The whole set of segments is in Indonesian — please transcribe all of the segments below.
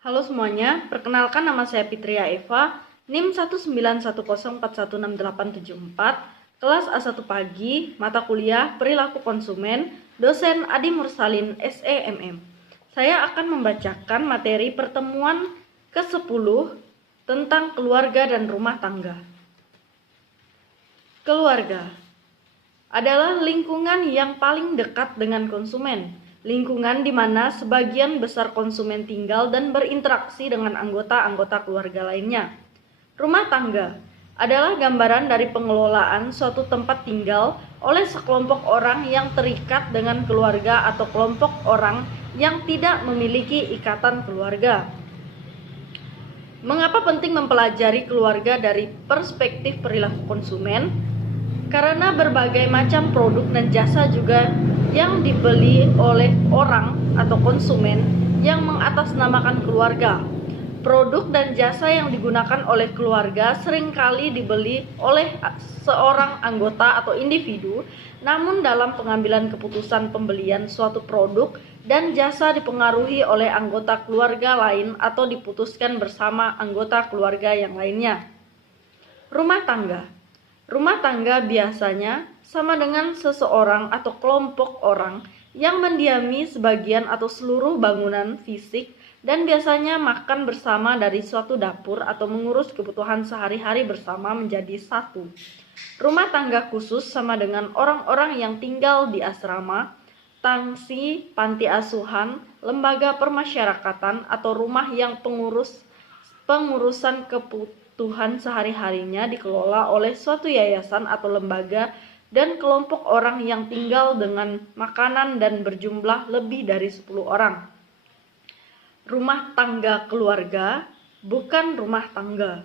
Halo semuanya, perkenalkan nama saya Fitria Eva, NIM 19104168874, kelas A1 pagi, mata kuliah Perilaku Konsumen, dosen Adi Mursalin SEMM. Saya akan membacakan materi pertemuan ke-10 tentang keluarga dan rumah tangga. Keluarga adalah lingkungan yang paling dekat dengan konsumen. Lingkungan di mana sebagian besar konsumen tinggal dan berinteraksi dengan anggota-anggota keluarga lainnya. Rumah tangga adalah gambaran dari pengelolaan suatu tempat tinggal oleh sekelompok orang yang terikat dengan keluarga atau kelompok orang yang tidak memiliki ikatan keluarga. Mengapa penting mempelajari keluarga dari perspektif perilaku konsumen? Karena berbagai macam produk dan jasa juga yang dibeli oleh orang atau konsumen yang mengatasnamakan keluarga. Produk dan jasa yang digunakan oleh keluarga seringkali dibeli oleh seorang anggota atau individu, namun dalam pengambilan keputusan pembelian suatu produk dan jasa dipengaruhi oleh anggota keluarga lain atau diputuskan bersama anggota keluarga yang lainnya. Rumah tangga. Rumah tangga biasanya sama dengan seseorang atau kelompok orang yang mendiami sebagian atau seluruh bangunan fisik dan biasanya makan bersama dari suatu dapur atau mengurus kebutuhan sehari-hari bersama menjadi satu. Rumah tangga khusus sama dengan orang-orang yang tinggal di asrama, tangsi, panti asuhan, lembaga permasyarakatan atau rumah yang pengurusan kebutuhan sehari-harinya dikelola oleh suatu yayasan atau lembaga dan kelompok orang yang tinggal dengan makanan dan berjumlah lebih dari 10 orang. Rumah tangga keluarga, bukan rumah tangga.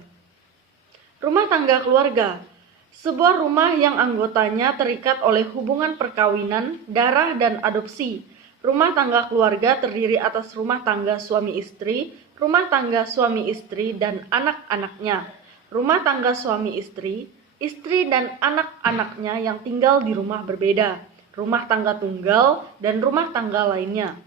Rumah tangga keluarga, sebuah rumah yang anggotanya terikat oleh hubungan perkawinan, darah, dan adopsi. Rumah tangga keluarga terdiri atas rumah tangga suami istri, dan anak-anaknya. Rumah tangga suami istri dan anak-anaknya yang tinggal di rumah berbeda, rumah tangga tunggal, dan rumah tangga lainnya.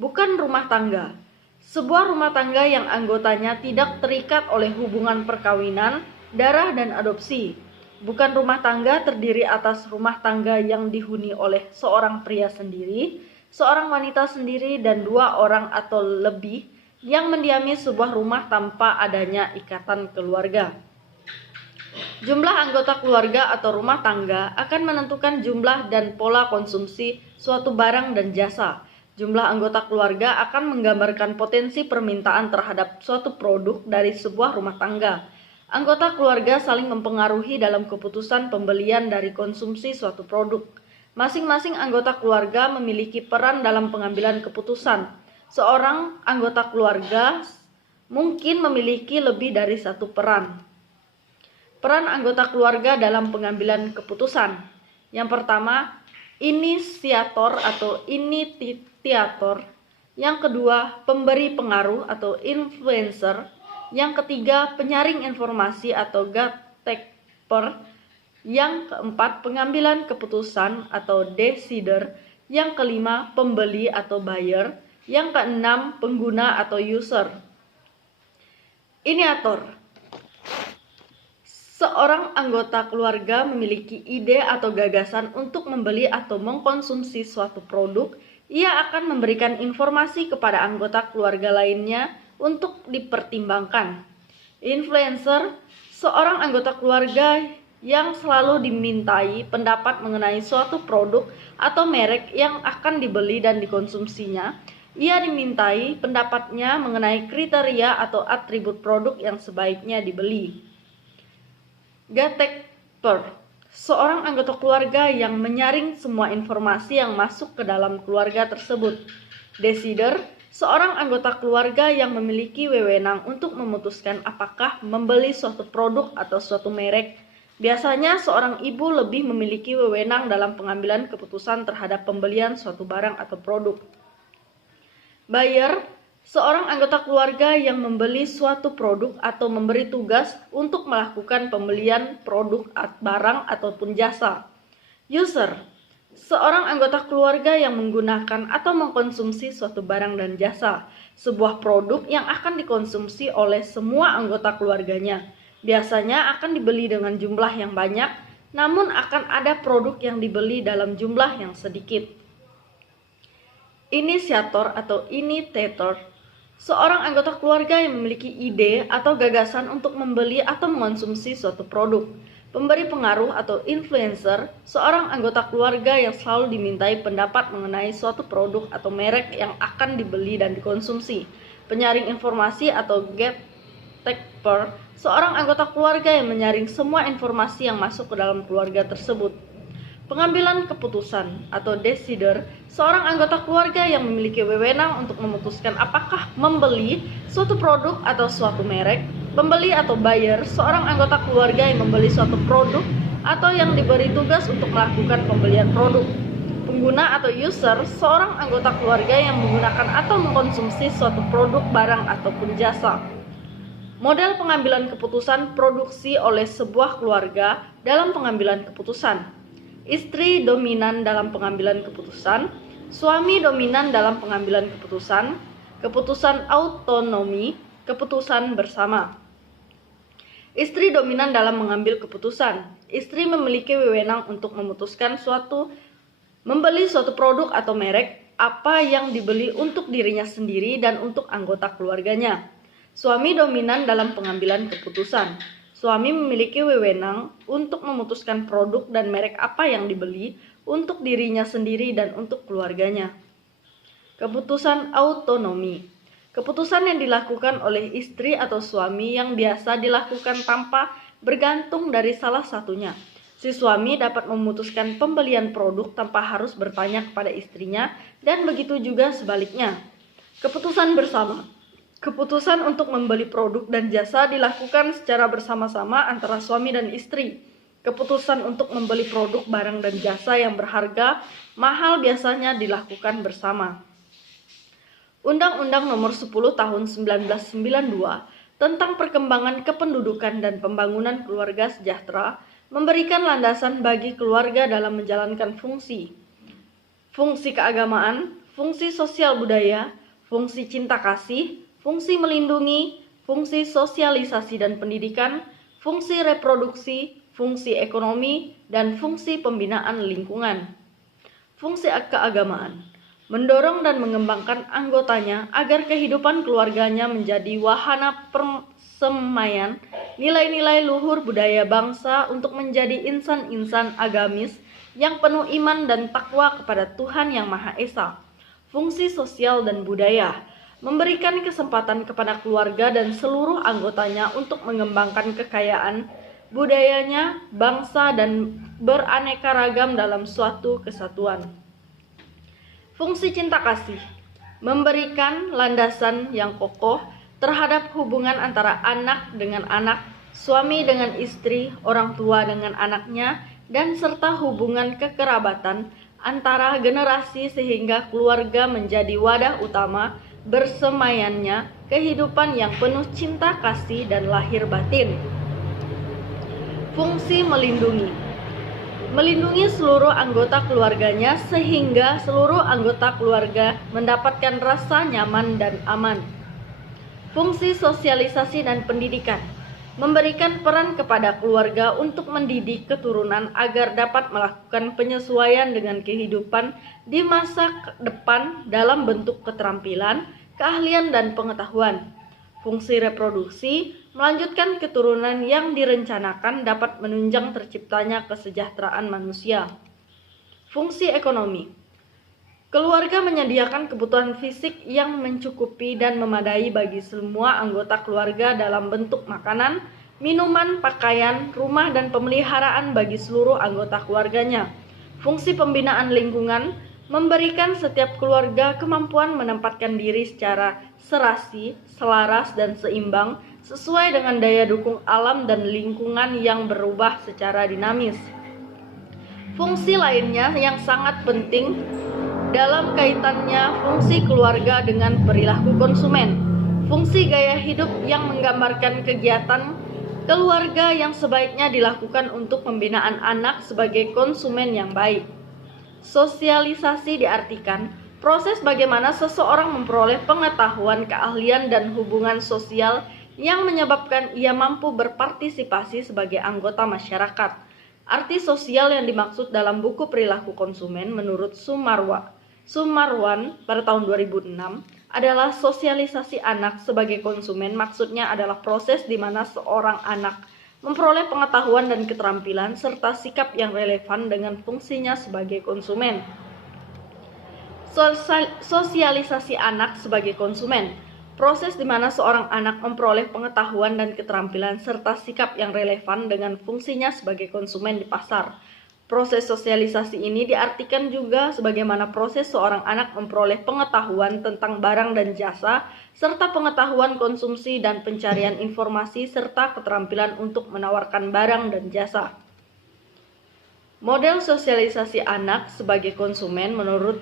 Bukan rumah tangga, sebuah rumah tangga yang anggotanya tidak terikat oleh hubungan perkawinan, darah, dan adopsi. Bukan rumah tangga terdiri atas rumah tangga yang dihuni oleh seorang pria sendiri, seorang wanita sendiri, dan 2 orang atau lebih yang mendiami sebuah rumah tanpa adanya ikatan keluarga. Jumlah anggota keluarga atau rumah tangga akan menentukan jumlah dan pola konsumsi suatu barang dan jasa. Jumlah anggota keluarga akan menggambarkan potensi permintaan terhadap suatu produk dari sebuah rumah tangga. Anggota keluarga saling mempengaruhi dalam keputusan pembelian dari konsumsi suatu produk. Masing-masing anggota keluarga memiliki peran dalam pengambilan keputusan. Seorang anggota keluarga mungkin memiliki lebih dari satu peran. Peran anggota keluarga dalam pengambilan keputusan. Yang pertama, inisiator atau initiator. Yang kedua, pemberi pengaruh atau influencer. Yang ketiga, penyaring informasi atau gatekeeper. Yang keempat, pengambilan keputusan atau decider. Yang kelima, pembeli atau buyer. Yang keenam, pengguna atau user. Initiator. Seorang anggota keluarga memiliki ide atau gagasan untuk membeli atau mengkonsumsi suatu produk. Ia akan memberikan informasi kepada anggota keluarga lainnya untuk dipertimbangkan. Influencer, seorang anggota keluarga yang selalu dimintai pendapat mengenai suatu produk atau merek yang akan dibeli dan dikonsumsinya. Ia dimintai pendapatnya mengenai kriteria atau atribut produk yang sebaiknya dibeli. Gatekeeper, seorang anggota keluarga yang menyaring semua informasi yang masuk ke dalam keluarga tersebut. Decider, seorang anggota keluarga yang memiliki wewenang untuk memutuskan apakah membeli suatu produk atau suatu merek. Biasanya seorang ibu lebih memiliki wewenang dalam pengambilan keputusan terhadap pembelian suatu barang atau produk. Buyer, seorang anggota keluarga yang membeli suatu produk atau memberi tugas untuk melakukan pembelian produk, barang, ataupun jasa. User, seorang anggota keluarga yang menggunakan atau mengkonsumsi suatu barang dan jasa. sebuah produk yang akan dikonsumsi oleh semua anggota keluarganya. Biasanya akan dibeli dengan jumlah yang banyak, namun akan ada produk yang dibeli dalam jumlah yang sedikit. Inisiator atau initiator, seorang anggota keluarga yang memiliki ide atau gagasan untuk membeli atau mengonsumsi suatu produk. Pemberi pengaruh atau influencer, seorang anggota keluarga yang selalu dimintai pendapat mengenai suatu produk atau merek yang akan dibeli dan dikonsumsi. Penyaring informasi atau gatekeeper, seorang anggota keluarga yang menyaring semua informasi yang masuk ke dalam keluarga tersebut. Pengambilan keputusan atau decider, seorang anggota keluarga yang memiliki wewenang untuk memutuskan apakah membeli suatu produk atau suatu merek. Pembeli atau buyer, seorang anggota keluarga yang membeli suatu produk atau yang diberi tugas untuk melakukan pembelian produk. Pengguna atau user, seorang anggota keluarga yang menggunakan atau mengkonsumsi suatu produk, barang, ataupun jasa. Model pengambilan keputusan produksi oleh sebuah keluarga dalam pengambilan keputusan. Istri dominan dalam pengambilan keputusan, suami dominan dalam pengambilan keputusan, keputusan autonomi, keputusan bersama. Istri dominan dalam mengambil keputusan. Istri memiliki wewenang untuk memutuskan membeli suatu produk atau merek, apa yang dibeli untuk dirinya sendiri dan untuk anggota keluarganya. Suami dominan dalam pengambilan keputusan. Suami memiliki wewenang untuk memutuskan produk dan merek apa yang dibeli untuk dirinya sendiri dan untuk keluarganya. Keputusan autonomi. Keputusan yang dilakukan oleh istri atau suami yang biasa dilakukan tanpa bergantung dari salah satunya. Si suami dapat memutuskan pembelian produk tanpa harus bertanya kepada istrinya dan begitu juga sebaliknya. Keputusan bersama. Keputusan untuk membeli produk dan jasa dilakukan secara bersama-sama antara suami dan istri. Keputusan untuk membeli produk, barang, dan jasa yang berharga mahal biasanya dilakukan bersama. Undang-Undang Nomor 10 Tahun 1992 tentang Perkembangan Kependudukan dan Pembangunan Keluarga Sejahtera memberikan landasan bagi keluarga dalam menjalankan fungsi keagamaan, fungsi sosial budaya, fungsi cinta kasih, fungsi melindungi, fungsi sosialisasi dan pendidikan, fungsi reproduksi, fungsi ekonomi, dan fungsi pembinaan lingkungan. Fungsi keagamaan mendorong dan mengembangkan anggotanya agar kehidupan keluarganya menjadi wahana persemaian nilai-nilai luhur budaya bangsa untuk menjadi insan-insan agamis yang penuh iman dan takwa kepada Tuhan Yang Maha Esa. Fungsi sosial dan budaya memberikan kesempatan kepada keluarga dan seluruh anggotanya untuk mengembangkan kekayaan budayanya, bangsa, dan beraneka ragam dalam suatu kesatuan. Fungsi cinta kasih memberikan landasan yang kokoh terhadap hubungan antara anak dengan anak, suami dengan istri, orang tua dengan anaknya, dan serta hubungan kekerabatan antara generasi sehingga keluarga menjadi wadah utama bersemaiannya kehidupan yang penuh cinta kasih dan lahir batin. Fungsi melindungi seluruh anggota keluarganya sehingga seluruh anggota keluarga mendapatkan rasa nyaman dan aman. Fungsi sosialisasi dan pendidikan memberikan peran kepada keluarga untuk mendidik keturunan agar dapat melakukan penyesuaian dengan kehidupan di masa depan dalam bentuk keterampilan, keahlian, dan pengetahuan. Fungsi reproduksi melanjutkan keturunan yang direncanakan dapat menunjang terciptanya kesejahteraan manusia. Fungsi ekonomi. Keluarga menyediakan kebutuhan fisik yang mencukupi dan memadai bagi semua anggota keluarga dalam bentuk makanan, minuman, pakaian, rumah, dan pemeliharaan bagi seluruh anggota keluarganya. Fungsi pembinaan lingkungan memberikan setiap keluarga kemampuan menempatkan diri secara serasi, selaras, dan seimbang sesuai dengan daya dukung alam dan lingkungan yang berubah secara dinamis. Fungsi lainnya yang sangat penting dalam kaitannya fungsi keluarga dengan perilaku konsumen. Fungsi gaya hidup yang menggambarkan kegiatan keluarga yang sebaiknya dilakukan untuk pembinaan anak sebagai konsumen yang baik. Sosialisasi diartikan Proses bagaimana seseorang memperoleh pengetahuan, keahlian, dan hubungan sosial yang menyebabkan ia mampu berpartisipasi sebagai anggota masyarakat. Arti sosial yang dimaksud dalam buku Perilaku Konsumen menurut Sumarwan pada tahun 2006 adalah sosialisasi anak sebagai konsumen. Maksudnya adalah proses di mana seorang anak memperoleh pengetahuan dan keterampilan serta sikap yang relevan dengan fungsinya sebagai konsumen. Sosialisasi anak sebagai konsumen, proses di mana seorang anak memperoleh pengetahuan dan keterampilan serta sikap yang relevan dengan fungsinya sebagai konsumen di pasar. Proses sosialisasi ini diartikan juga sebagaimana proses seorang anak memperoleh pengetahuan tentang barang dan jasa, serta pengetahuan konsumsi dan pencarian informasi, serta keterampilan untuk menawarkan barang dan jasa. Model sosialisasi anak sebagai konsumen menurut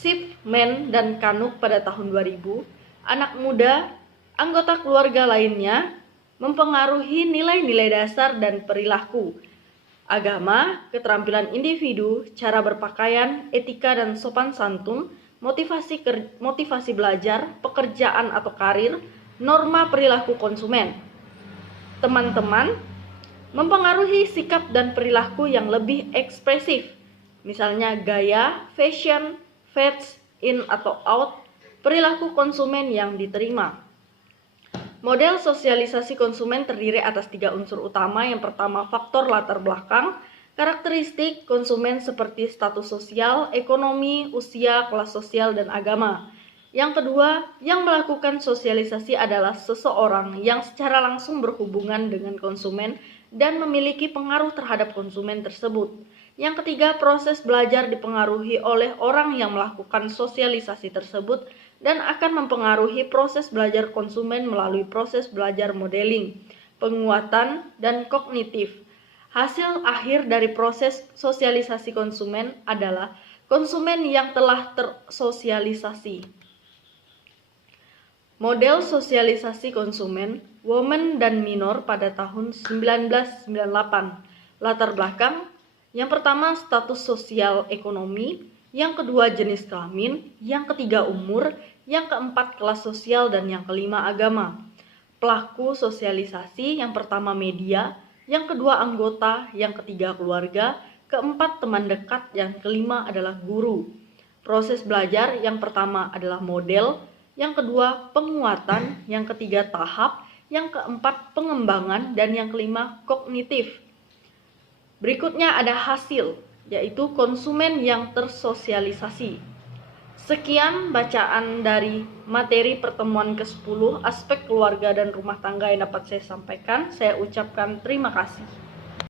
Shipman dan Kanuk pada tahun 2000, anak muda, anggota keluarga lainnya, mempengaruhi nilai-nilai dasar dan perilaku, agama, keterampilan individu, cara berpakaian, etika dan sopan santun, motivasi belajar, pekerjaan atau karir, norma perilaku konsumen. Teman-teman, mempengaruhi sikap dan perilaku yang lebih ekspresif, misalnya gaya, fashion, fads, in atau out, perilaku konsumen yang diterima. Model sosialisasi konsumen terdiri atas 3 unsur utama. Yang pertama, faktor latar belakang, karakteristik konsumen seperti status sosial, ekonomi, usia, kelas sosial, dan agama. Yang kedua, yang melakukan sosialisasi adalah seseorang yang secara langsung berhubungan dengan konsumen dan memiliki pengaruh terhadap konsumen tersebut. Yang ketiga, proses belajar dipengaruhi oleh orang yang melakukan sosialisasi tersebut dan akan mempengaruhi proses belajar konsumen melalui proses belajar modeling, penguatan, dan kognitif. Hasil akhir dari proses sosialisasi konsumen adalah konsumen yang telah tersosialisasi. Model sosialisasi konsumen Women dan Minor pada tahun 1998. Latar belakang: yang pertama, status sosial ekonomi, yang kedua, jenis kelamin, yang ketiga, umur, yang keempat, kelas sosial, dan yang kelima, agama. Pelaku sosialisasi: yang pertama, media, yang kedua, anggota, yang ketiga, keluarga, keempat, teman dekat, yang kelima adalah guru. Proses belajar: yang pertama adalah model, yang kedua, penguatan, yang ketiga, tahap, yang keempat, pengembangan, dan yang kelima, kognitif. Berikutnya ada hasil, yaitu konsumen yang tersosialisasi. Sekian bacaan dari materi pertemuan ke-10 aspek keluarga dan rumah tangga yang dapat saya sampaikan. Saya ucapkan terima kasih.